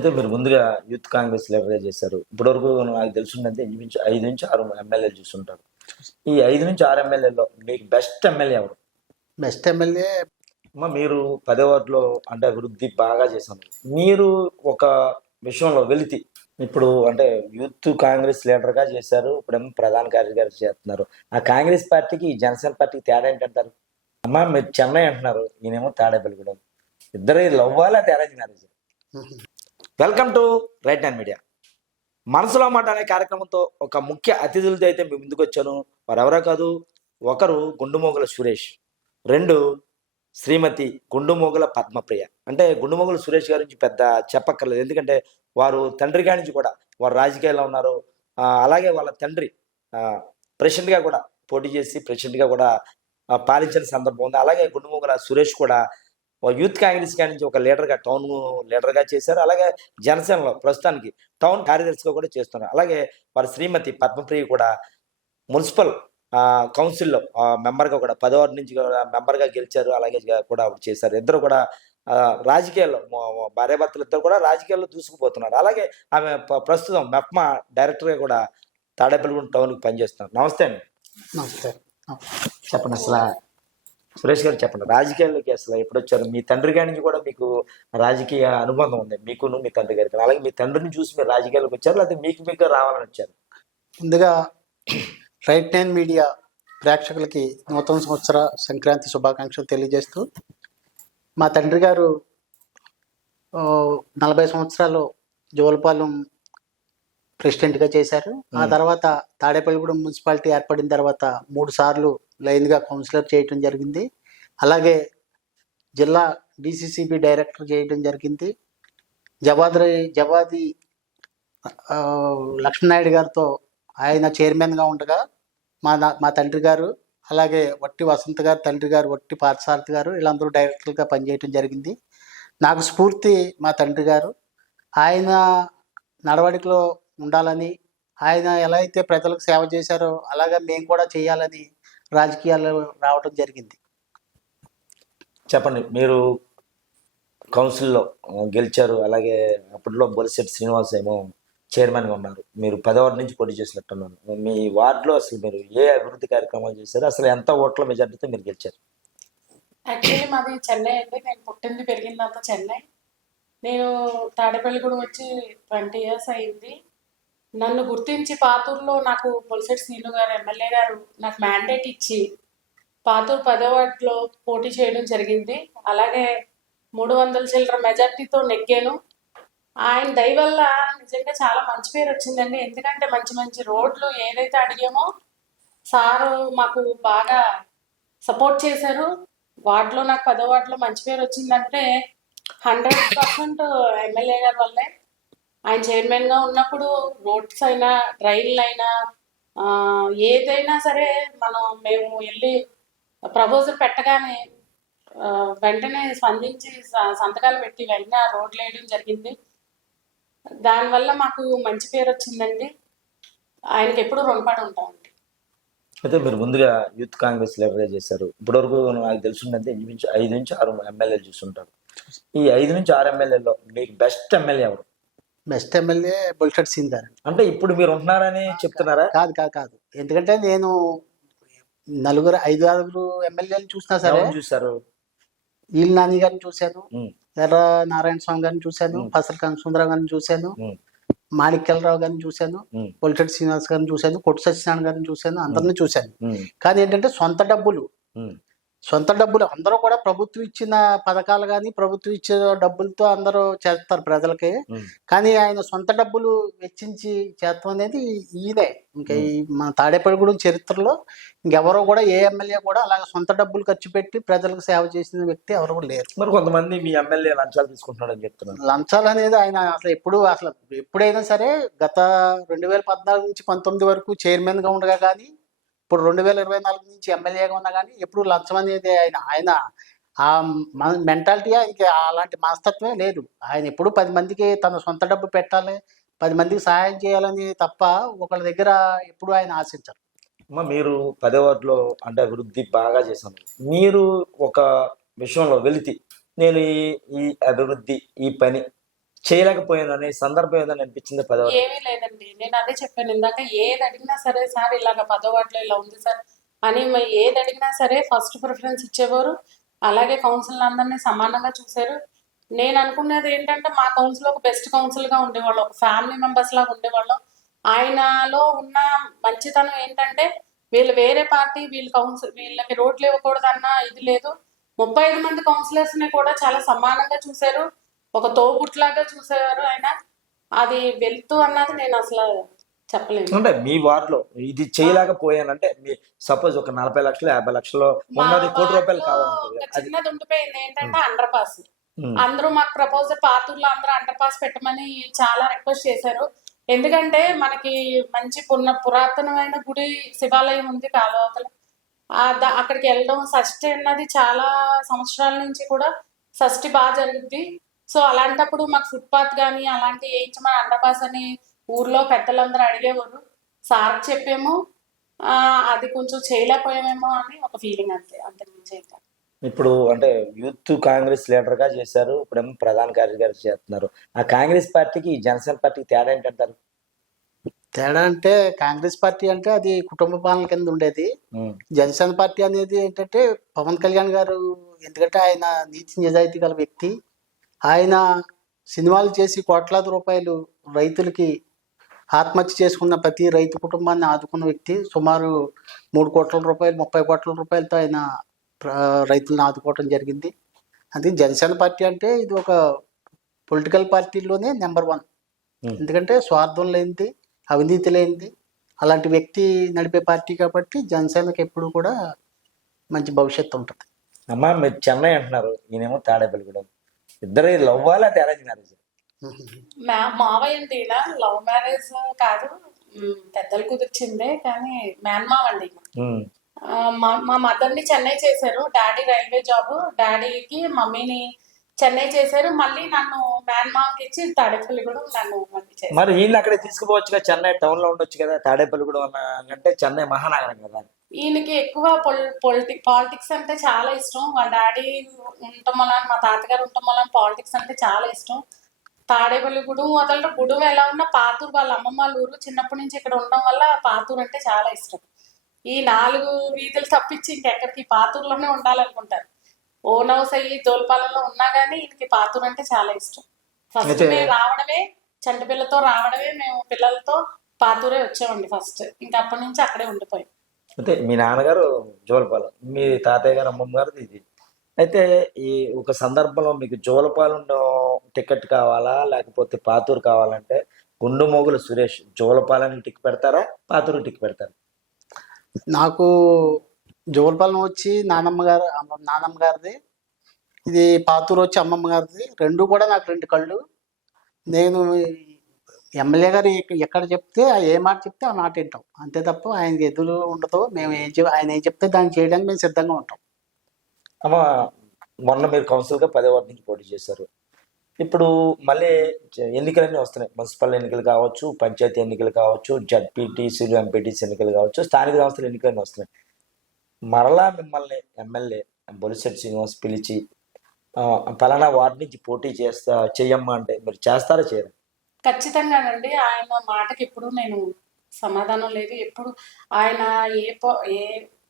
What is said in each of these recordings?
అయితే మీరు ముందుగా యూత్ కాంగ్రెస్ లీడర్గా చేశారు. ఇప్పటివరకు నాకు తెలిసిందంటే ఇంచుమించు ఐదు నుంచి ఆరు ఎమ్మెల్యేలు చూస్తుంటారు. ఈ ఐదు నుంచి ఆరు ఎమ్మెల్యేలో మీకు బెస్ట్ ఎమ్మెల్యే ఎవరు? బెస్ట్ ఎమ్మెల్యే అమ్మ మీరు పదే వార్డులో అంటే అభివృద్ధి బాగా చేశారు. మీరు ఒక విషయంలో వెలితి ఇప్పుడు అంటే యూత్ కాంగ్రెస్ లీడర్గా చేశారు ఇప్పుడేమో ప్రధాన కార్యదర్శి చేస్తున్నారు. ఆ కాంగ్రెస్ పార్టీకి ఈ జనసేన పార్టీకి తేడా ఏంటంటారు? అమ్మ మీరు చెన్నై అంటున్నారు ఈయనేమో తాడేపల్లిగూడెం. ఇద్దరు లవ్వాలా arrange marriage welcome to right hand media. మనసులో మాట అనే కార్యక్రమంతో ఒక ముఖ్య అతిథులతో అయితే మీ ముందుకు వచ్చాను. వారు ఎవరో కాదు ఒకరు గుండుమోగుల సురేష్ రెండు శ్రీమతి గుండుమోగుల పద్మప్రియ. అంటే గుండుమోగుల సురేష్ గారి నుంచి పెద్ద చెప్పక్కర్లేదు. ఎందుకంటే వారు తండ్రి గారి నుంచి కూడా వారు రాజకీయాల్లో ఉన్నారు. అలాగే వాళ్ళ తండ్రి ప్రెసిడెంట్గా కూడా పోటీ చేసి ప్రెసిడెంట్గా కూడా పాలించిన సందర్భం ఉంది. అలాగే గుండుమోగుల సురేష్ కూడా యూత్ కాంగ్రెస్ కాడి నుంచి ఒక లీడర్గా టౌన్ లీడర్గా చేశారు. అలాగే జనసేనలో ప్రస్తుతానికి టౌన్ కార్యదర్శిగా కూడా చేస్తున్నారు. అలాగే వారి శ్రీమతి పద్మప్రియ కూడా మున్సిపల్ కౌన్సిల్లో మెంబర్గా కూడా పదవారు నుంచి కూడా మెంబర్గా గెలిచారు. అలాగే కూడా చేశారు. ఇద్దరు కూడా రాజకీయాల్లో భార్యాభర్తలు ఇద్దరు కూడా రాజకీయాల్లో దూసుకుపోతున్నారు. అలాగే ఆమె ప్రస్తుతం మెప్మా డైరెక్టర్గా కూడా తాడేపల్లిగూడెం టౌన్కి పనిచేస్తున్నారు. నమస్తే అండి. నమస్తే. చెప్పండి అసలు సురేష్ గారు చెప్పండి రాజకీయాల్లోకి అసలు ఎప్పుడు వచ్చారు మీ తండ్రి గారి నుంచి కూడా మీకు రాజకీయ అనుబంధం ఉంది. మీకును మీ తండ్రి గారికి. అలాగే మీ తండ్రిని చూసి మీరు రాజకీయాల్లోకి వచ్చారు? లేకపోతే మీకు మీకు రావాలని వచ్చారు? ముందుగా రైట్ నైన్ మీడియా ప్రేక్షకులకి నూతన సంవత్సర సంక్రాంతి శుభాకాంక్షలు తెలియజేస్తూ మా తండ్రి గారు నలభై సంవత్సరాలు జోలపాలెం ప్రెసిడెంట్గా చేశారు. ఆ. తర్వాత తాడేపల్లిగూడెం మున్సిపాలిటీ ఏర్పడిన తర్వాత మూడు సార్లు లైన్గా కౌన్సిలర్ చేయటం జరిగింది. అలాగే జిల్లా డిసిసిబి డైరెక్టర్ చేయడం జరిగింది. జవాద్రి జవాది లక్ష్మీనాయుడు గారితో ఆయన చైర్మన్గా ఉండగా మా నా- మా తండ్రి గారు అలాగే వట్టి వసంత్ గారు తండ్రి గారు వట్టి పార్థసారథి గారు వీళ్ళందరూ డైరెక్టర్గా పనిచేయడం జరిగింది. నాకు స్ఫూర్తి మా తండ్రి గారు. ఆయన నడవడికలో ఉండాలని ఆయన ఎలా అయితే ప్రజలకు సేవ చేశారో అలాగే మేము కూడా చేయాలని రాజకీయాల్లో రావడం జరిగింది. చెప్పండి మీరు కౌన్సిల్లో గెలిచారు అలాగే అప్పట్లో బొలిశెట్టి శ్రీనివాస్ ఏమో చైర్మన్గా ఉన్నారు. మీరు పదవారి నుంచి పోటీ చేసినట్టున్నారు. మీ వార్డులో అసలు మీరు ఏ అభివృద్ధి కార్యక్రమాలు చేశారు? అసలు ఎంత ఓట్ల మెజార్టీతో మీరు గెలిచారు? యాక్చువల్లీ మాది చెన్నై అండి. నేను పుట్టింది పెరిగిందంతా చెన్నై. నేను తాడేపల్లిగూడెం వచ్చి ట్వంటీ ఇయర్స్ అయింది. నన్ను గుర్తించి పాతూరులో నాకు పొలిసెట్ నీళ్ళు గారు ఎమ్మెల్యే గారు నాకు మ్యాండేట్ ఇచ్చి పాతూరు పదో పోటీ చేయడం జరిగింది. అలాగే మూడు వందల చిల్లర మెజార్టీతో నెగ్గాను. ఆయన దయ వల్ల నిజంగా చాలా మంచి పేరు వచ్చిందండి. ఎందుకంటే మంచి మంచి రోడ్లు ఏదైతే అడిగామో సారు మాకు బాగా సపోర్ట్ చేశారు. వార్డులో నాకు పదో వార్డులో మంచి పేరు వచ్చిందంటే హండ్రెడ్ పర్సెంట్ ఎమ్మెల్యే గారి వల్లే. ఆయన చైర్మన్గా ఉన్నప్పుడు రోడ్స్ అయినా ట్రైన్లు అయినా ఏదైనా సరే మనం మేము వెళ్ళి ప్రపోజల్ పెట్టగానే వెంటనే స్పందించి స- సంతకాలు పెట్టి వెంటనే ఆ రోడ్లు వేయడం జరిగింది. దానివల్ల మాకు మంచి పేరు వచ్చిందండి. ఆయనకి ఎప్పుడు రుణపడి ఉంటామండి. అయితే మీరు ముందుగా యూత్ కాంగ్రెస్ లీడర్గా చేశారు. ఇప్పటివరకు నాకు తెలిసిందంటే ఇంచుమించు ఐదు నుంచి ఆరు ఎమ్మెల్యేలు చూస్తుంటారు ఈ ఐదు నుంచి ఆరు ఎమ్మెల్యేలో మీకు బెస్ట్ ఎమ్మెల్యే ఎవరు? బెస్ట్ ఎమ్మెల్యే బుల్షెట్ సింగ్ గారు అంటే ఇప్పుడు మీరు ఉంటున్నారని చెప్తున్నారా? కాదు కాదు కాదు. ఎందుకంటే నేను నలుగురు ఐదు ఆరుగురు ఎమ్మెల్యేలు చూసినా సరే చూశారు? ఈల్ నాని గారిని చూశాను ఎర్ర నారాయణ స్వామి గారిని చూశాను. పసల కనసుందరావు గారిని చూశాను మాణిక్యలరావు గారిని చూశాను పొలిటెడ్ శ్రీనివాస్ గారిని చూశాను కొట్టు సత్యనారాయణ గారిని చూశాను అందరిని చూశాను. కానీ ఏంటంటే సొంత డబ్బులు. సొంత డబ్బులు. అందరూ కూడా ప్రభుత్వం ఇచ్చిన పథకాలు కానీ ప్రభుత్వం ఇచ్చే డబ్బులతో అందరూ చేస్తారు ప్రజలకి. కానీ ఆయన సొంత డబ్బులు వెచ్చించి చేస్తాం అనేది ఈయనే. ఇంకా ఈ మన తాడేపల్లిగూడెం చరిత్రలో ఇంకెవరో కూడా ఏ ఎమ్మెల్యే కూడా అలాగ సొంత డబ్బులు ఖర్చు పెట్టి ప్రజలకు సేవ చేసిన వ్యక్తి ఎవరు కూడా లేరు. మరి కొంతమంది మీ ఎమ్మెల్యే లంచాలు తీసుకుంటున్నారని చెప్తున్నారు. లంచాలు అనేది ఆయన అసలు ఎప్పుడు అసలు ఎప్పుడైనా సరే గత రెండు వేల పద్నాలుగు నుంచి పంతొమ్మిది వరకు చైర్మన్గా ఉండగా కానీ ఇప్పుడు రెండు వేల ఇరవై నాలుగు నుంచి ఎమ్మెల్యేగా ఉన్నా కానీ ఎప్పుడు లంచం అనేది ఆయన ఆయన ఆ మెంటాలిటీ ఆయనకి అలాంటి మనస్తత్వమే లేదు. ఆయన ఎప్పుడు పది మందికి తన సొంత డబ్బు పెట్టాలి పది మందికి సహాయం చేయాలని తప్ప ఒకళ్ళ దగ్గర ఎప్పుడు ఆయన ఆశించరు. అమ్మ మీరు పదే అంటే అభివృద్ధి బాగా చేశాను మీరు ఒక విషయంలో వెలితి నేను ఈ ఈ అభివృద్ధి ఈ పని చేయలేకపోయాను అనే సందర్భం ఏదైనా అనిపించింది పదవ ఏమీ లేదండి. నేను అదే చెప్పాను. ఇందాక ఏది అడిగినా సరే సార్ ఇలాగ పదో వాటిలో ఇలా ఉంది సార్ అని ఏది అడిగినా సరే ఫస్ట్ ప్రిఫరెన్స్ ఇచ్చేవారు. అలాగే కౌన్సిల్ అందరినీ సమానంగా చూశారు. నేను అనుకున్నది ఏంటంటే మా కౌన్సిల్ ఒక బెస్ట్ కౌన్సిల్గా ఉండేవాళ్ళం. ఒక ఫ్యామిలీ మెంబర్స్ లాగా ఉండేవాళ్ళం. ఆయనలో ఉన్న మంచితనం ఏంటంటే వీళ్ళు వేరే పార్టీ వీళ్ళు కౌన్సిల్ వీళ్ళకి రోడ్లు ఇవ్వకూడదన్న ఇది లేదు. ముప్పై ఐదు మంది కౌన్సిలర్స్ని కూడా చాలా సమానంగా చూశారు. ఒక తోబుట్లాగా చూసేవారు ఆయన అది వెళ్తూ అన్నది నేను అసలు చెప్పలేను. అంటే మీ వార్డులో ఇది చేయలేకపోయానంటే మీ సపోజ్ ఒక నలభై లక్షలు యాభై లక్షలు ఉన్నది కోటి రూపాయలు కావాలంటే చిన్నది ఉండిపోయింది ఏంటంటే అండర్ పాస్. అందరూ మాకు ప్రపోజల్ పాతూర్లో అందరూ అండర్ పాస్ పెట్టమని చాలా రిక్వెస్ట్ చేశారు. ఎందుకంటే మనకి మంచి పున్న పురాతనమైన గుడి శివాలయం ఉంది కాలువతల. అక్కడికి వెళ్ళడం షష్ఠి అన్నది చాలా సంవత్సరాల నుంచి కూడా షష్ఠి బాగా జరుగుద్ది సో అలాంటప్పుడు మాకు ఫుట్పాత్ కానీ అలాంటి వేయించమని అండర్ పాస్ అని ఊర్లో పెద్దలందరూ అడిగేవారు. సార్ చెప్పేమో అది కొంచెం చేయలేకపోయామేమో అని ఒక ఫీలింగ్ అంతే అంతకుమించి ఇప్పుడు అంటే యూత్ కాంగ్రెస్ లీడర్గా చేశారు ఇప్పుడేమో ప్రధాన కార్యదర్శి చేస్తున్నారు. ఆ కాంగ్రెస్ పార్టీకి జనసేన పార్టీకి తేడా ఏంటంటారు? తేడా అంటే కాంగ్రెస్ పార్టీ అంటే అది కుటుంబ పాలన కింద ఉండేది. జనసేన పార్టీ అనేది ఏంటంటే పవన్ కళ్యాణ్ గారు ఎందుకంటే ఆయన నీతి నిజాయితీ గల వ్యక్తి. ఆయన సినిమాలు చేసి కోట్లాది రూపాయలు రైతులకి ఆత్మహత్య చేసుకున్న ప్రతి రైతు కుటుంబాన్ని ఆదుకున్న వ్యక్తి సుమారు మూడు కోట్ల రూపాయలు ముప్పై కోట్ల రూపాయలతో ఆయన రైతులను ఆదుకోవడం జరిగింది. అది జనసేన పార్టీ అంటే ఇది ఒక పొలిటికల్ పార్టీలోనే నెంబర్ వన్. ఎందుకంటే స్వార్థం లేనిది అవినీతి లేనిది అలాంటి వ్యక్తి నడిపే పార్టీ కాబట్టి జనసేనకి ఎప్పుడు కూడా మంచి భవిష్యత్తు ఉంటుంది. అమ్మా మీరు చెన్నై అంటున్నారు. ఈయనేమో తాడేపల్లిగూడెం. ఇద్దరు లవ్ లేదా అరేంజ్ మ్యారేజ్. మా మావయ్య అంటే ఈయన. లవ్ మ్యారేజ్ కాదు. పెద్దలు కుదిర్చిందే కానీ మేనమావ అండి మా మా మదర్ని చెన్నై చేశారు. Daddy railway job. డాడీకి మమ్మీని చెన్నై చేశారు. మళ్ళీ నన్ను మేనమావకి ఇచ్చి తాడేపల్లి కూడా నన్ను మరి ఈయన అక్కడే తీసుకుపోవచ్చు కదా చెన్నై టౌన్లో ఉండొచ్చు కదా తాడేపల్లిగూడెం అన్న అంటే చెన్నై మహానగరం కదా. ఈయనకి ఎక్కువ పొల్ పొలిటి పాలిటిక్స్ అంటే చాలా ఇష్టం. వాళ్ళ డాడీ ఉండటం వల్ల మా తాతగారు ఉండటం వల్ల పాలిటిక్స్ అంటే చాలా ఇష్టం. తాడేపల్లి గుడు మొదలు గుడువు ఎలా ఉన్నా పాతూరు వాళ్ళ అమ్మమ్మ వాళ్ళ ఊరు చిన్నప్పటి నుంచి ఇక్కడ ఉండడం వల్ల పాతూరు అంటే చాలా ఇష్టం. ఈ నాలుగు వీధులు తప్పించి ఇంకెక్కడికి పాతూరులోనే ఉండాలనుకుంటారు. ఓన్ హౌస్ అయ్యి దోల్పాలలో ఉన్నా కానీ ఈయనకి పాతూరు అంటే చాలా ఇష్టం. ఫస్ట్ మేము రావడమే చంటి పిల్లతో రావడమే మేము పిల్లలతో పాతూరే వచ్చామండి ఫస్ట్. ఇంకా అప్పటి నుంచి అక్కడే ఉండిపోయాం. అయితే మీ నాన్నగారు జోలపాలెం మీ తాతయ్య గారు అమ్మమ్మ గారు ఇది. అయితే ఈ ఒక సందర్భంలో మీకు జోలపాలెం టికెట్ కావాలా? లేకపోతే పాతూరు కావాలంటే గుండు మోగుల సురేష్ జోలపాలెం టిక్ పెడతారా? పాతూరు టిక్ పెడతారా? నాకు జోలపాలెం వచ్చి నానమ్మ గారు అమ్మ- నానమ్మ గారిది. ఇది పాతూరు వచ్చి అమ్మమ్మ గారిది. రెండు కూడా నాకు రెండు కళ్ళు. నేను ఎమ్మెల్యే గారు ఎక్కడ చెప్తే ఏ మాట చెప్తే ఆ మాట వింటాం. అంతే తప్ప ఆయనకి ఎదురు ఉండదు. మేము ఏం చెప్ ఆయన ఏం చెప్తే దాన్ని చేయడానికి మేము సిద్ధంగా ఉంటాం. అమ్మ మొన్న మీరు కౌన్సిల్గా పదే వారి నుంచి పోటీ చేశారు. ఇప్పుడు మళ్ళీ ఎన్నికలన్నీ వస్తున్నాయి. మున్సిపల్ ఎన్నికలు కావచ్చు పంచాయతీ ఎన్నికలు కావచ్చు జడ్పీటీసీలు ఎంపీటీసీ ఎన్నికలు కావచ్చు స్థానిక సంస్థల ఎన్నికలన్నీ వస్తున్నాయి. మరలా మిమ్మల్ని ఎమ్మెల్యే బొలిశెట్టి శ్రీనివాస్ పిలిచి పలానా వార్డు నుంచి పోటీ చేస్తా చెయ్యమ్మా అంటే మీరు చేస్తారా చేయరా? ఖచ్చితంగానండి ఆయన మాటకి ఎప్పుడు నేను సమాధానం లేదు. ఎప్పుడు ఆయన ఏ పో ఏ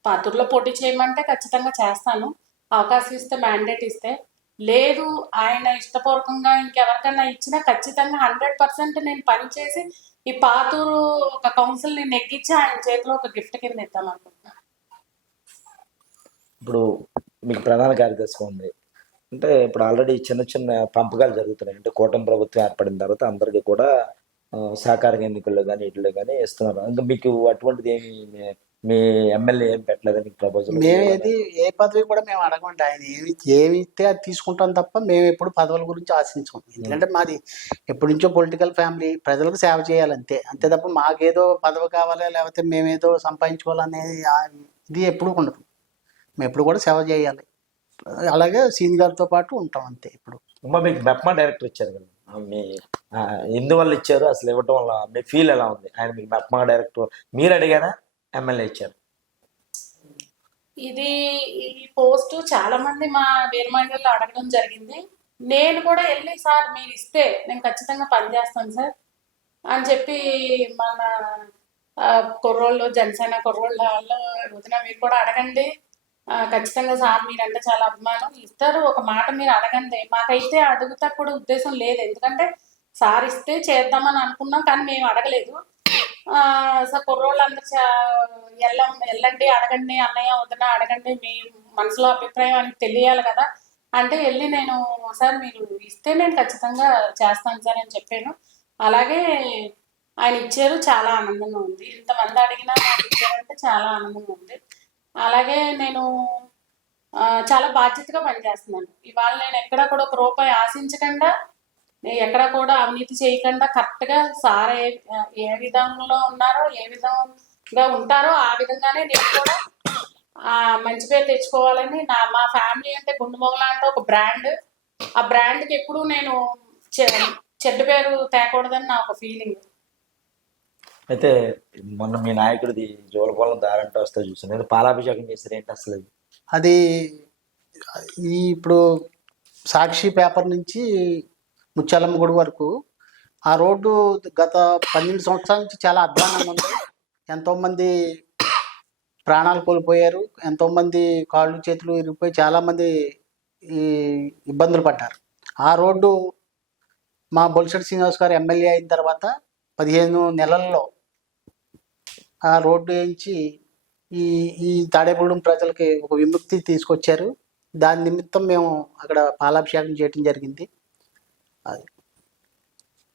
పాత్రలో పోటీ చేయమంటే ఖచ్చితంగా చేస్తాను. అవకాశం ఇస్తే మ్యాండేట్ ఇస్తే. లేదు ఆయన ఇష్టపూర్వకంగా ఇంకెవరికైనా ఇచ్చినా ఖచ్చితంగా హండ్రెడ్ పర్సెంట్ నేను పనిచేసి ఈ పాతూరు ఒక కౌన్సిల్ని నెగ్గించి ఆయన చేతిలో ఒక గిఫ్ట్ కింద ఇద్దాం అనుకుంటున్నాను. ఇప్పుడు మీకు ప్రధాన కార్యదర్శి ఉంది. అంటే ఇప్పుడు ఆల్రెడీ చిన్న చిన్న పంపకాలు జరుగుతున్నాయి. అంటే కూటమి ప్రభుత్వం ఏర్పడిన తర్వాత అందరికీ కూడా సహకార ఎన్నికల్లో కానీ వీటిలో కానీ ఇస్తున్నారు. ఇంకా మీకు అటువంటిది ఏమి మీ- ఎమ్మెల్యే ఏం పెట్టలేదు మీకు ప్రపోజల్ మేము ఏ పదవి కూడా మేము అడగండి ఆయన ఏమి ఏమి ఇస్తే అది తీసుకుంటాం తప్ప మేము ఎప్పుడు పదవుల గురించి ఆశించాం ఎందుకంటే మాది ఎప్పటి నుంచో పొలిటికల్ ఫ్యామిలీ ప్రజలకు సేవ చేయాలి అంతే. అంతే తప్ప మాకేదో పదవి కావాలి లేకపోతే మేమేదో సంపాదించుకోవాలనేది ఇది ఎప్పుడు ఉండదు. మేము ఎప్పుడు కూడా సేవ చేయాలి. అలాగే సీన్ గారితో పాటు ఉంటాం అంతే ఇప్పుడు. మీకు మెప్మా డైరెక్టర్ ఇచ్చారు కదా? మీ ఎందువల్ల ఇచ్చారు? అసలు ఇవ్వటం వల్ల మీ ఫీల్ ఎలా ఉంది? ఆయన మీకు మెప్మా డైరెక్టర్ మీరు అడిగారా? ఎమ్మెల్యే ఇచ్చారు. ఇది ఈ పోస్ట్ చాలా మంది మా వీరమహిళలు అడగడం జరిగింది. నేను కూడా వెళ్ళి సార్ మీరు ఇస్తే నేను ఖచ్చితంగా పని చేస్తాను సార్ అని చెప్పి మన కుర్రోళ్ళు జనసేన కుర్రోళ్ళ వాళ్ళు వదిన మీరు కూడా అడగండి. ఖచ్చితంగా సార్ మీరంటే చాలా అభిమానం. ఇస్తారు ఒక మాట మీరు అడగండి. మాకైతే అడుగుతా కూడా ఉద్దేశం లేదు. ఎందుకంటే సార్ ఇస్తే చేద్దామని అనుకున్నాం కానీ మేము అడగలేదు. సార్ కుర్రోళ్ళు అందరు వెళ్ళం వెళ్ళండి అడగండి అన్నయ్య వదిన అడగండి మీ మనసులో అభిప్రాయం అని తెలియాలి కదా. అంటే వెళ్ళి నేను సార్ మీరు ఇస్తే నేను ఖచ్చితంగా చేస్తాను సార్ అని చెప్పాను. అలాగే ఆయన ఇచ్చారు చాలా ఆనందంగా ఉంది. ఇంతమంది అడిగినా నాకు ఇచ్చారంటే చాలా ఆనందంగా ఉంది. అలాగే నేను చాలా బాధ్యతగా పనిచేస్తున్నాను. ఇవాళ నేను ఎక్కడ కూడా ఒక రూపాయి ఆశించకుండా నేను ఎక్కడ కూడా అవినీతి చేయకుండా కరెక్ట్గా సార్ ఏ ఏ విధంలో ఉన్నారో ఏ విధంగా ఉంటారో ఆ విధంగానే నేను కూడా మంచి పేరు తెచ్చుకోవాలని నా మా ఫ్యామిలీ అంటే గుండుమొగల అంటే ఒక బ్రాండ్. ఆ బ్రాండ్కి ఎప్పుడు నేను చె- చెడ్డ పేరు తేకూడదని నా ఒక ఫీలింగ్. అయితే మొన్న మీ నాయకుడిది జోలపాలెం దారంటే వస్తే చూసాను ఏదో పాలాభిషేకం చేశారు ఏంటి అసలు? అది? అది ఈ ఇప్పుడు సాక్షి పేపర్ నుంచి ముత్యాలమ్మ గుడి వరకు ఆ రోడ్డు గత పన్నెండు సంవత్సరాల నుంచి చాలా అధ్వానంగా ఉంది. ఎంతోమంది ప్రాణాలు కోల్పోయారు. ఎంతోమంది కాళ్ళు చేతులు ఇరిగిపోయి చాలామంది ఈ ఇబ్బందులు పడ్డారు. ఆ రోడ్డు మా బొలిశెట్టి శ్రీనివాస్ గారు ఎమ్మెల్యే అయిన తర్వాత పదిహేను నెలల్లో ఆ రోడ్డు వేయించి ఈ ఈ తాడేపల్లి ప్రజలకి ఒక విముక్తి తీసుకొచ్చారు. దాని నిమిత్తం మేము అక్కడ పాలాభిషేకం చేయడం జరిగింది.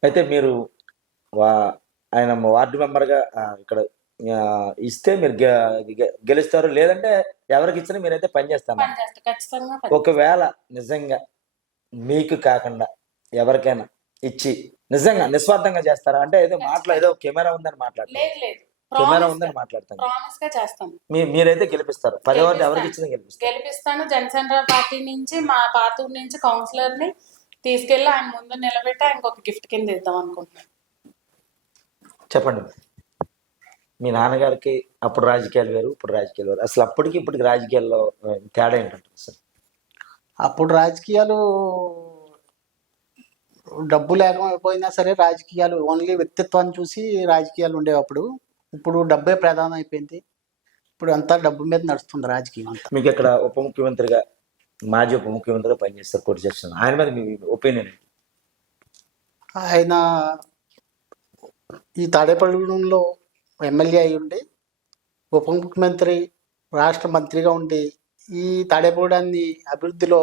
అయితే మీరు వా ఆయన వార్డు మెంబర్గా ఇక్కడ ఇస్తే మీరు గెలుస్తారు లేదంటే ఎవరికి ఇచ్చినా మీరైతే పని చేస్తాను పని చేస్తా ఖచ్చితంగా పని ఒకవేళ నిజంగా మీకు కాకుండా ఎవరికైనా ఇచ్చి నిజంగా నిస్వార్థంగా చేస్తారా? అంటే ఏదో మాటలో ఏదో కెమెరా ఉందని మాట్లాడతారు లేదు లేదు. కెమెరా ఉందని మాట్లాడతాను. ప్రామిస్గా చేస్తాను మీ మీరైతే గెలిపిస్తారు. పది వార్డు గెలిపిస్తాను. ఎవరికి ఇచ్చినా గెలిపిస్తారు. గెలిపిస్తాను. జనసేన పార్టీ నుంచి మా పాతూరు నుంచి కౌన్సిలర్ని తీసుకెళ్ళి ఆయన ముందు నిలబెట్టి ఆయనకు ఒక గిఫ్ట్ కింద ఇద్దాం అనుకుంటున్నాను. చెప్పండి. మీ నాన్నగారికి అప్పుడు రాజకీయాలు వేరు ఇప్పుడు రాజకీయాలు వేరు. అసలు అప్పటికి ఇప్పటికి రాజకీయాల్లో ఆ, తేడా ఏంటంటారు సార్ అప్పుడు రాజకీయాలు డబ్బు లేకపోయినా సరే రాజకీయాలు ఓన్లీ వ్యక్తిత్వాన్ని చూసి రాజకీయాలు ఉండేవి అప్పుడు. ఇప్పుడు డబ్బే ప్రధానం అయిపోయింది. ఇప్పుడు అంతా డబ్బు మీద నడుస్తుంది రాజకీయం అంతా. మీకు ఇక్కడ ఉప ముఖ్యమంత్రిగా మాజీ ఉప ముఖ్యమంత్రిగా పనిచేస్తారు కోటి చేస్తున్నారు ఆయన మీద మీ ఒపీనియన్ ఆయన ఈ తాడేపల్లిగూడెంలో ఎమ్మెల్యే అయి ఉండి ఉప ముఖ్యమంత్రి రాష్ట్ర మంత్రిగా ఉండి ఈ తాడేపల్లిగూడాన్ని అభివృద్ధిలో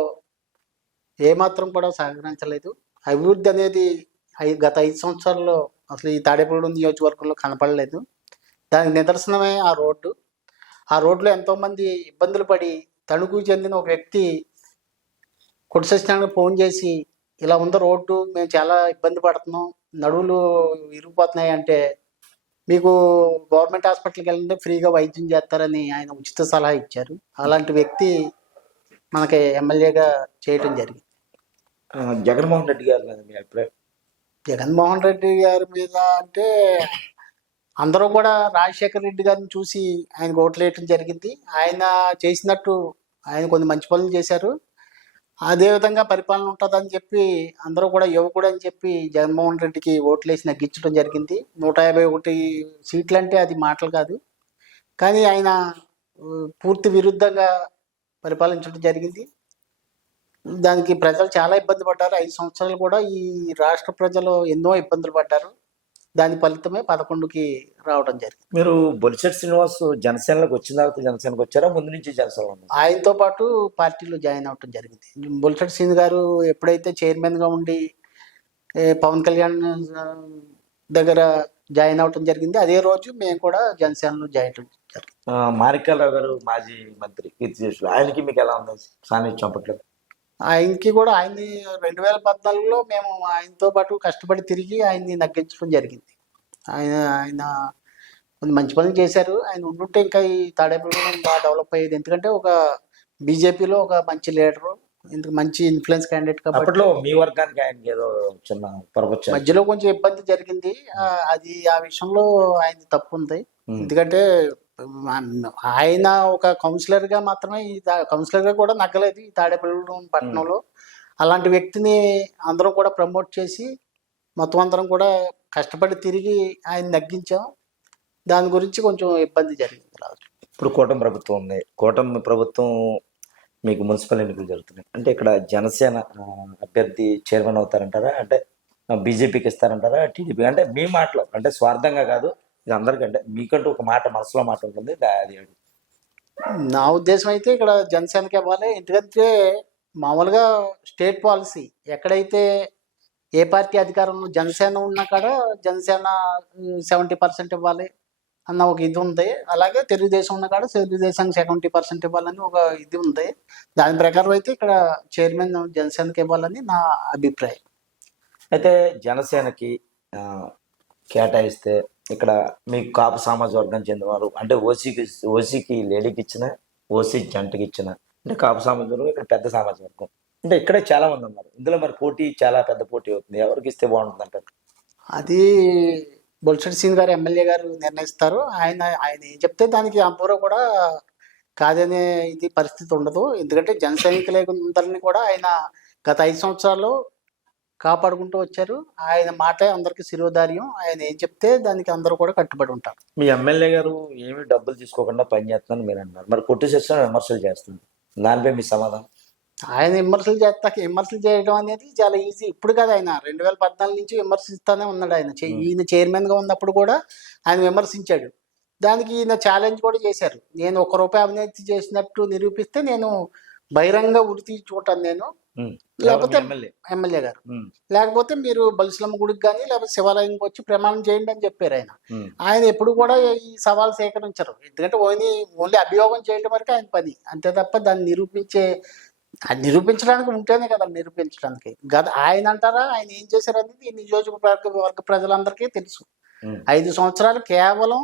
ఏమాత్రం కూడా సహకరించలేదు. అభివృద్ధి అనేది గత ఐదు సంవత్సరాల్లో అసలు ఈ తాడేపల్లిగూడెం నియోజకవర్గంలో కనపడలేదు. దానికి నిదర్శనమే ఆ రోడ్డు. ఆ రోడ్లో ఎంతోమంది ఇబ్బందులు పడి తణుకు చెందిన ఒక వ్యక్తి కుడిసత్యనారాయణ ఫోన్ చేసి ఇలా ఉంది రోడ్డు మేము చాలా ఇబ్బంది పడుతున్నాం నడువులు ఇరిగిపోతున్నాయి అంటే మీకు గవర్నమెంట్ హాస్పిటల్కి వెళ్ళంటే ఫ్రీగా వైద్యం చేస్తారని ఆయన ఉచిత సలహా ఇచ్చారు. అలాంటి వ్యక్తి మనకి ఎమ్మెల్యేగా చేయటం జరిగింది. జగన్మోహన్ రెడ్డి గారి మీద మీ అభిప్రాయం? జగన్మోహన్ రెడ్డి గారి మీద అంటే అందరూ కూడా రాజశేఖర రెడ్డి గారిని చూసి ఆయన ఓట్లు వేయటం జరిగింది. ఆయన చేసినట్టు ఆయన కొన్ని మంచి పనులు చేశారు. అదేవిధంగా పరిపాలన ఉంటుందని చెప్పి అందరూ కూడా యువకుడు అని చెప్పి జగన్మోహన్ రెడ్డికి ఓట్లు వేసి నగ్గించడం జరిగింది. నూట యాభై ఒకటి సీట్లు అంటే అది మాటలు కాదు. కానీ ఆయన పూర్తి విరుద్ధంగా పరిపాలించడం జరిగింది. దానికి ప్రజలు చాలా ఇబ్బంది పడ్డారు. ఐదు సంవత్సరాలు కూడా ఈ రాష్ట్ర ప్రజలు ఎన్నో ఇబ్బందులు పడ్డారు. దాని ఫలితమే పదకొండుకి రావడం జరిగింది. మీరు బొలిశెట్టి శ్రీనివాస్ జనసేనలోకి వచ్చిన తర్వాత జనసేనకు వచ్చారా? ముందు నుంచి జనసేన ఆయనతో పాటు పార్టీలో జాయిన్ అవటం జరిగింది. బొలిశెట్టి సింగ్ గారు ఎప్పుడైతే చైర్మన్గా ఉండి పవన్ కళ్యాణ్ దగ్గర జాయిన్ అవటం జరిగింది అదే రోజు మేము కూడా జనసేనలో జాయిన్ అవటం జరిగింది. మారికల్రావు గారు మాజీ మంత్రి కీర్తిశేషులు ఆయనకి మీకు ఎలా ఉంది? సాన్నిధ్యం అప్పట్లో. ఆయనకి కూడా ఆయన్ని రెండు వేల పద్నాలుగులో మేము ఆయనతో పాటు కష్టపడి తిరిగి ఆయన్ని నగ్గించడం జరిగింది. ఆయన ఆయన కొన్ని మంచి పనులు చేశారు. ఆయన ఉండుంటే ఇంకా ఈ తాడేపల్లి బాగా డెవలప్ అయ్యేది. ఎందుకంటే ఒక బీజేపీలో ఒక మంచి లీడరు ఇందుకు మంచి ఇన్ఫ్లుయెన్స్ క్యాండిడేట్ కాబట్టి మీ వర్గానికి ఆయనకి ఏదో చిన్న మధ్యలో కొంచెం ఇబ్బంది జరిగింది. అది ఆ విషయంలో ఆయన తప్పు ఉంది. ఎందుకంటే ఆయన ఒక కౌన్సిలర్గా మాత్రమే ఈ కౌన్సిలర్గా కూడా నగ్గలేదు ఈ తాడేపల్లి పట్టణంలో. అలాంటి వ్యక్తిని అందరం కూడా ప్రమోట్ చేసి మొత్తం అందరం కూడా కష్టపడి తిరిగి ఆయన నగ్గించాం. దాని గురించి కొంచెం ఇబ్బంది జరిగింది రాజు. ఇప్పుడు కూటమి ప్రభుత్వం ఉంది. కూటమి ప్రభుత్వం మీకు మున్సిపల్ ఎన్నికలు జరుగుతున్నాయి. అంటే ఇక్కడ జనసేన అభ్యర్థి చైర్మన్ అవుతారంటారా? అంటే బీజేపీకి ఇస్తారంటారా? టీడీపీ అంటే మీ మాటలో. అంటే స్వార్థంగా కాదు. ఇది అందరికంటే మీకంటూ ఒక మాట మనసులో మాట ఉంటుంది. అది. నా ఉద్దేశం అయితే ఇక్కడ జనసేనకి ఇవ్వాలి. ఎందుకంటే మామూలుగా స్టేట్ పాలసీ ఎక్కడైతే ఏ పార్టీ అధికారంలో జనసేన ఉన్న కాడ జనసేన సెవెంటీ పర్సెంట్ ఇవ్వాలి అన్న ఒక ఇది ఉంది. అలాగే తెలుగుదేశం ఉన్న కాడ తెలుగుదేశానికి సెవెంటీ పర్సెంట్ ఇవ్వాలని ఒక ఇది ఉంది. దాని ప్రకారం అయితే ఇక్కడ చైర్మన్ జనసేనకి ఇవ్వాలని నా అభిప్రాయం. అయితే జనసేనకి కేటాయిస్తే ఇక్కడ మీకు కాపు సామాజిక వర్గం చెందినవారు అంటే ఓసీకి ఓసీకి లేడీకి ఇచ్చిన ఓసీ జంటకి ఇచ్చిన అంటే కాపు సామాజిక వర్గం ఇక్కడ పెద్ద సామాజిక వర్గం. అంటే ఇక్కడే చాలా మంది ఉన్నారు. ఇందులో మరి పోటీ చాలా పెద్ద పోటీ అవుతుంది. ఎవరికి ఇస్తే బాగుంటుంది అంటారు? అది బొల్షన్ సింగ్ గారు ఎమ్మెల్యే గారు నిర్ణయిస్తారు. ఆయన ఆయన ఏం చెప్తే దానికి అంపూర కూడా కాదనే ఇది పరిస్థితి ఉండదు. ఎందుకంటే జన సైనికులందరినీ కూడా ఆయన గత ఐదు సంవత్సరాలు కాపాడుకుంటూ వచ్చారు. ఆయన మాటే అందరికీ శిరోధార్యం. ఆయన ఏం చెప్తే దానికి అందరూ కూడా కట్టుబడి ఉంటారు. మీ ఎమ్మెల్యే గారు ఏమీ డబ్బులు తీసుకోకుండా పని చేస్తున్నారని మీరు అంటున్నారు. మరి కొట్టు విమర్శలు చేస్తుంది దానిపై మీ సమాధానం? ఆయన విమర్శలు చేస్తాక విమర్శలు చేయడం అనేది చాలా ఈజీ. ఇప్పుడు కదా ఆయన. రెండు వేల పద్నాలుగు నుంచి విమర్శిస్తానే ఉన్నాడు ఆయన. ఈయన చైర్మన్గా ఉన్నప్పుడు కూడా ఆయన విమర్శించాడు. దానికి ఈయన ఛాలెంజ్ కూడా చేశారు. నేను ఒక రూపాయి అవినీతి చేసినట్టు నిరూపిస్తే నేను బహిరంగ ఉరి తీర్చుకుంటాను నేను. లేకపోతే ఎమ్మెల్యే. గారు. లేకపోతే మీరు బలిస్లమ్మ గుడికి కానీ లేకపోతే శివాలయంకి వచ్చి ప్రమాణం చేయండి అని చెప్పారు ఆయన. ఆయన ఎప్పుడు కూడా ఈ సవాల్ సేకరించరు. ఎందుకంటే ఓన్లీ ఓన్లీ అభియోగం చేయడం వరకు ఆయన పని. అంతే తప్ప దాన్ని నిరూపించే అది నిరూపించడానికి ఉంటేనే కదా నిరూపించడానికి. గత ఆయన అంటారా ఆయన ఏం చేశారు అనేది ఈ నియోజకవర్గ వర్గ ప్రజలందరికీ తెలుసు. ఐదు సంవత్సరాలు కేవలం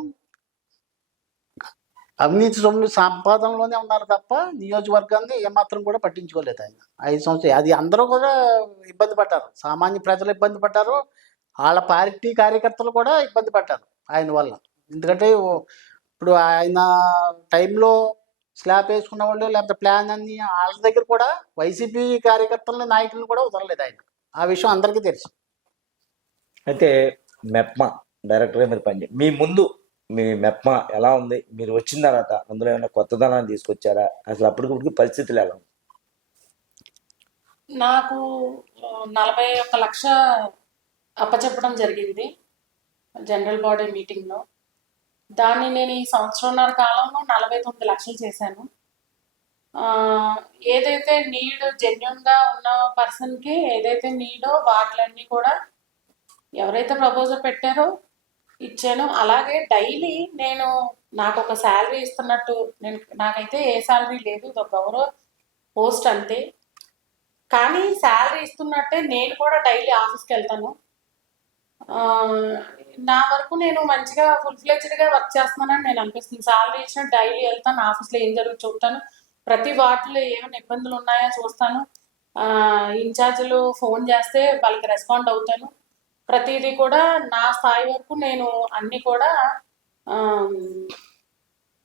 అవినీతి సొమ్ము సంపాదనలోనే ఉన్నారు తప్ప నియోజకవర్గాన్ని ఏమాత్రం కూడా పట్టించుకోలేదు ఆయన. ఐదు సంవత్సరాలు అది అందరూ కూడా ఇబ్బంది పడ్డారు. సామాన్య ప్రజలు ఇబ్బంది పడ్డారు. వాళ్ళ పార్టీ కార్యకర్తలు కూడా ఇబ్బంది పడ్డారు ఆయన వల్ల. ఎందుకంటే ఇప్పుడు ఆయన టైంలో స్లాబ్ వేసుకున్న వాళ్ళు లేకపోతే ప్లాన్ అన్ని వాళ్ళ దగ్గర కూడా వైసీపీ కార్యకర్తలని నాయకులను కూడా వదలలేదు ఆయన. ఆ విషయం అందరికీ తెలుసు. అయితే మెప్మా డైరెక్టర్గా మీరు పని మీ ముందు మీ మెప్ప ఎలా ఉంది? మీరు వచ్చిన తర్వాత అందులో ఏమైనా కొత్తదనాన్ని తీసుకొచ్చారా? అసలు అప్పటికప్పటికి పరిస్థితులు ఎలా ఉంది నాకు నలభై ఒక్క లక్ష అప్పచెప్పడం జరిగింది జనరల్ బాడీ మీటింగ్లో. దాన్ని నేను ఈ సంవత్సరంన్నర కాలంలో నలభై తొమ్మిది లక్షలు చేశాను. ఏదైతే నీడ్ జెన్యున్గా ఉన్న పర్సన్కి ఏదైతే నీడో వాటిలన్నీ కూడా ఎవరైతే ప్రపోజల్ పెట్టారో ఇచ్చాను. అలాగే డైలీ నేను నాకు ఒక శాలరీ ఇస్తున్నట్టు నేను నాకైతే ఏ శాలరీ లేదు ఇది ఒక గౌరవ పోస్ట్ అంతే. కానీ శాలరీ ఇస్తున్నట్టే నేను కూడా డైలీ ఆఫీస్కి వెళ్తాను. నా వరకు నేను మంచిగా ఫుల్ ఫ్లెజ్డ్గా వర్క్ చేస్తున్నానని నేను అనిపిస్తుంది. శాలరీ ఇచ్చిన డైలీ వెళ్తాను ఆఫీస్లో ఏం జరుగుతుంది చూస్తాను. ప్రతి వార్డులో ఏమైనా ఇబ్బందులు ఉన్నాయో చూస్తాను ఇన్ఛార్జీలు ఫోన్ చేస్తే వాళ్ళకి రెస్పాండ్ అవుతాను. ప్రతిదీ కూడా నా స్థాయి వరకు నేను అన్ని కూడా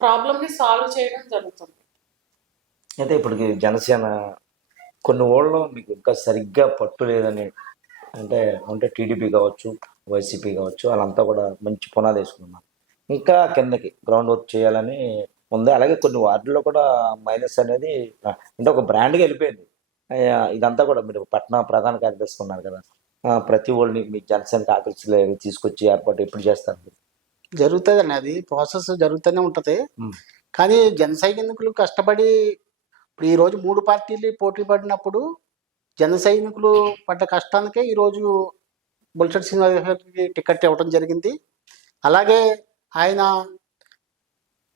ప్రాబ్లమ్ని సాల్వ్ చేయడం జరుగుతుంది. అయితే ఇప్పటికి జనసేన కొన్ని ఊళ్ళో మీకు ఇంకా సరిగ్గా పట్టు లేదని అంటే అంటే టీడీపీ కావచ్చు వైసీపీ కావచ్చు వాళ్ళంతా కూడా మంచి పునాది వేసుకున్నారు. ఇంకా కిందకి గ్రౌండ్ వర్క్ చేయాలని ఉంది. అలాగే కొన్ని వార్డుల్లో కూడా మైనస్ అనేది అంటే ఒక బ్రాండ్గా వెళ్ళిపోయింది. ఇదంతా కూడా మీరు పట్న ప్రధాన కార్యదర్శి ఉన్నారు కదా. ప్రతి ఊళ్ళని మీ జనసేన ఆకర్షి తీసుకొచ్చి ఏర్పాటు ఎప్పుడు చేస్తారు? జరుగుతుందండి అది. ప్రాసెస్ జరుగుతూనే ఉంటుంది. కానీ జన సైనికులు కష్టపడి ఇప్పుడు ఈ రోజు మూడు పార్టీలు పోటీ పడినప్పుడు జన సైనికులు పడ్డ కష్టానికే ఈరోజు బుల్షెట్ సింగ్ గారికి టికెట్ ఇవ్వడం జరిగింది. అలాగే ఆయన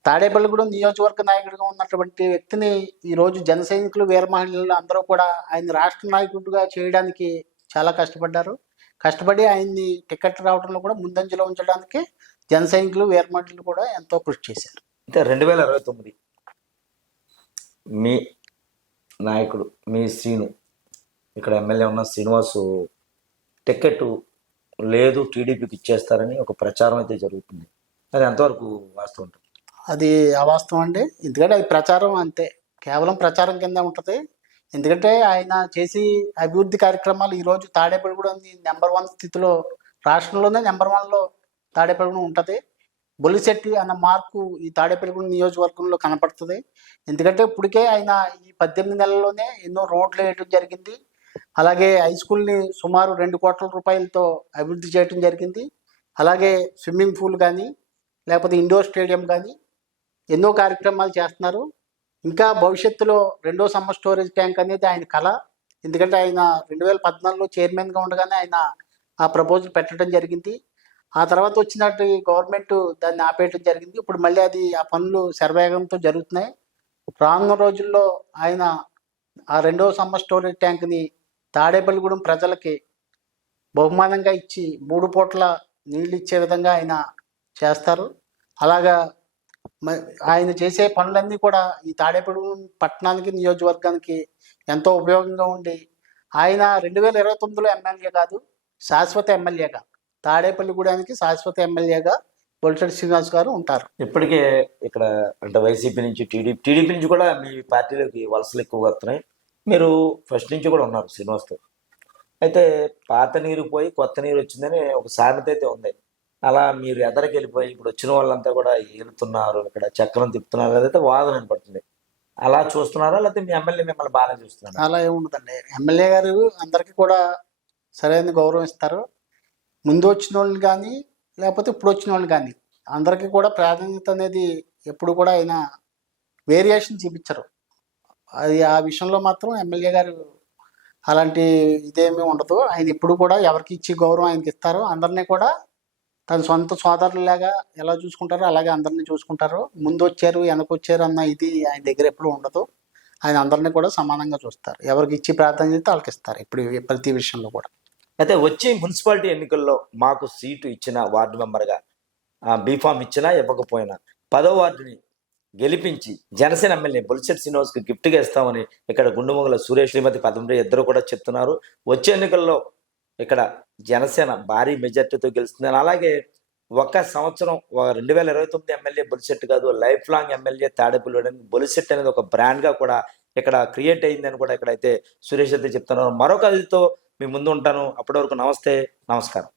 తాడేపల్లిగూడెం నియోజకవర్గ నాయకుడిగా ఉన్నటువంటి వ్యక్తిని ఈరోజు జన సైనికులు వీర మహిళలు అందరూ కూడా ఆయన రాష్ట్ర నాయకుడిగా చేయడానికి చాలా కష్టపడ్డారు. కష్టపడి ఆయన్ని టికెట్ రావడంలో కూడా ముందంజలో ఉంచడానికి జన సైనికులు వీర మహిళలు కూడా ఎంతో కృషి చేశారు. అయితే రెండు వేల ఇరవై తొమ్మిది మీ నాయకుడు మీ శ్రీను ఇక్కడ ఎమ్మెల్యే ఉన్న శ్రీనివాసు టికెట్ లేదు టీడీపీకి ఇచ్చేస్తారని ఒక ప్రచారం అయితే జరుగుతుంది. అది ఎంతవరకు వాస్తవం? ఉంటుంది అది అవాస్తవం అండి. ఎందుకంటే అది ప్రచారం అంతే. కేవలం ప్రచారం కింద ఉంటుంది. ఎందుకంటే ఆయన చేసి అభివృద్ధి కార్యక్రమాలు ఈరోజు తాడేపల్లిగూడెం నెంబర్ వన్ స్థితిలో రాష్ట్రంలోనే నెంబర్ వన్లో తాడేపల్లిగూడెం ఉంటుంది. బొలిశెట్టి అన్న మార్కు ఈ తాడేపల్లిగూడెం నియోజకవర్గంలో కనపడుతుంది. ఎందుకంటే ఇప్పటికే ఆయన ఈ పద్దెనిమిది నెలల్లోనే ఎన్నో రోడ్లు వేయడం జరిగింది. అలాగే హై స్కూల్ని సుమారు రెండు కోట్ల రూపాయలతో అభివృద్ధి చేయడం జరిగింది. అలాగే స్విమ్మింగ్ పూల్ కానీ లేకపోతే ఇండోర్ స్టేడియం కానీ ఎన్నో కార్యక్రమాలు చేస్తున్నారు. ఇంకా భవిష్యత్తులో రెండో సమ్మర్ స్టోరేజ్ ట్యాంక్ అనేది ఆయన కళ ఎందుకంటే ఆయన రెండు వేల పద్నాలుగులో చైర్మన్గా ఉండగానే ఆయన ఆ ప్రపోజల్ పెట్టడం జరిగింది. ఆ తర్వాత వచ్చినట్టు గవర్నమెంట్ దాన్ని ఆపేయడం జరిగింది. ఇప్పుడు మళ్ళీ అది ఆ పనులు శరవేగంతో జరుగుతున్నాయి. రానున్న రోజుల్లో ఆయన ఆ రెండో సమ్మర్ స్టోరేజ్ ట్యాంక్ని తాడేపల్లిగూడెం ప్రజలకి బహుమానంగా ఇచ్చి మూడు పూట్ల నీళ్ళు ఇచ్చే విధంగా ఆయన చేస్తారు. అలాగా ఆయన చేసే పనులన్నీ కూడా ఈ తాడేపల్లి పట్టణానికి నియోజకవర్గానికి ఎంతో ఉపయోగంగా ఉండి. ఆయన రెండు వేల ఇరవై తొమ్మిదిలో ఎమ్మెల్యే కాదు శాశ్వత ఎమ్మెల్యేగా. తాడేపల్లిగూడానికి శాశ్వత ఎమ్మెల్యేగా బొలిశెట్టి శ్రీనివాస్ గారు ఉంటారు. ఇప్పటికే ఇక్కడ అంటే వైసీపీ నుంచి టీడీపీ టీడీపీ నుంచి కూడా మీ పార్టీలోకి వలసలు ఎక్కువగా వస్తున్నాయి. మీరు ఫస్ట్ నుంచి కూడా ఉన్నారు శ్రీనివాస్తో. అయితే పాత నీరు పోయి కొత్త నీరు వచ్చిందని ఒక సామెత అయితే ఉంది. అలా మీరు ఎదరికి వెళ్ళిపోయి ఇప్పుడు వచ్చిన వాళ్ళంతా కూడా ఏలుతున్నారు ఇక్కడ చక్రం తిప్పుతున్నారు అదైతే వాదన వినపడుతుంది. అలా చూస్తున్నారా? లేకపోతే మీ ఎమ్మెల్యే మిమ్మల్ని బాగానే చూస్తున్నారు అలా ఏముండదండి ఎమ్మెల్యే గారు అందరికీ కూడా సరైన గౌరవం ఇస్తారు. ముందు వచ్చిన వాళ్ళని కానీ లేకపోతే ఇప్పుడు వచ్చిన వాళ్ళని కానీ అందరికీ కూడా ప్రాధాన్యత అనేది ఎప్పుడు కూడా ఆయన వేరియేషన్ చూపించరు. అది ఆ విషయంలో మాత్రం ఎమ్మెల్యే గారు అలాంటి ఇదేమీ ఉండదు. ఆయన ఎప్పుడు కూడా ఎవరికి ఇచ్చి గౌరవం ఆయనకి ఇస్తారు. అందరినీ కూడా తన సొంత సోదరులాగా ఎలా చూసుకుంటారో అలాగే అందరినీ చూసుకుంటారు. ముందు వచ్చారు వెనక వచ్చారు అన్న ఇది ఆయన దగ్గర ఎప్పుడు ఉండదు. ఆయన అందరినీ కూడా సమానంగా చూస్తారు. ఎవరికి ఇచ్చి ప్రాధాన్యత వాళ్ళకి ఇస్తారు. ఇప్పుడు ప్రతి విషయంలో కూడా. అయితే వచ్చే మున్సిపాలిటీ ఎన్నికల్లో మాకు సీటు ఇచ్చిన వార్డు మెంబర్గా బీఫామ్ ఇచ్చినా ఇవ్వకపోయినా పదో వార్డుని గెలిపించి జనసేన ఎమ్మెల్యే బొలిశెట్టి శ్రీనివాస్కి గిఫ్ట్గా ఇస్తామని ఇక్కడ గుండుమొగల సురేష్ శ్రీమతి పదండ్రి ఇద్దరు కూడా చెప్తున్నారు. వచ్చే ఎన్నికల్లో ఇక్కడ జనసేన భారీ మెజార్టీతో గెలుస్తుందని అలాగే ఒక సంవత్సరం రెండు వేల ఇరవై తొమ్మిది ఎమ్మెల్యే బొలిశెట్టి కాదు life long MLA Tadepalli Bolisetty అనేది ఒక బ్రాండ్గా కూడా ఇక్కడ క్రియేట్ అయిందని కూడా ఇక్కడైతే సురేష్ అయితే చెప్తున్నారు. మరొక అదితో మీ ముందు ఉంటాను. అప్పటి వరకు నమస్తే నమస్కారం.